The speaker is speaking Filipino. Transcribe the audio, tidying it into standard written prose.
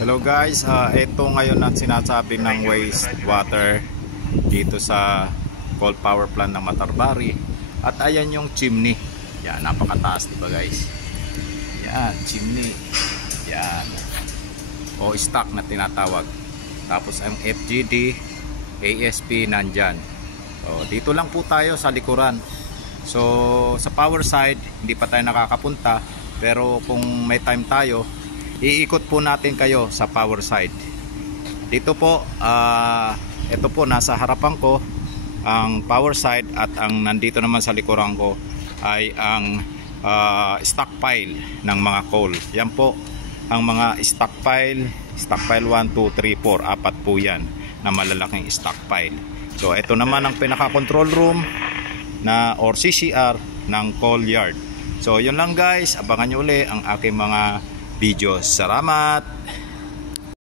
Hello guys, ito ngayon ang sinasabi ng waste water dito sa coal power plant ng Matarbari. At ayan yung chimney. Yan, napakataas diba guys? Yan, chimney. Yan. O stock na tinatawag. Tapos ang FGD, ASP nandyan. So, dito lang po tayo sa likuran. So sa power side, hindi pa tayo nakakapunta. Pero kung may time tayo, iikot po natin kayo sa power side. Dito po, ito po nasa harapan ko ang power side, at ang nandito naman sa likuran ko ay ang stockpile ng mga coal. Yan po ang mga stockpile 1, 2, 3, 4, apat po yan na malalaking stockpile. So ito naman ang pinaka control room na or CCR ng coal yard. So yun lang guys, abangan nyo uli ang aking mga videos. Salamat!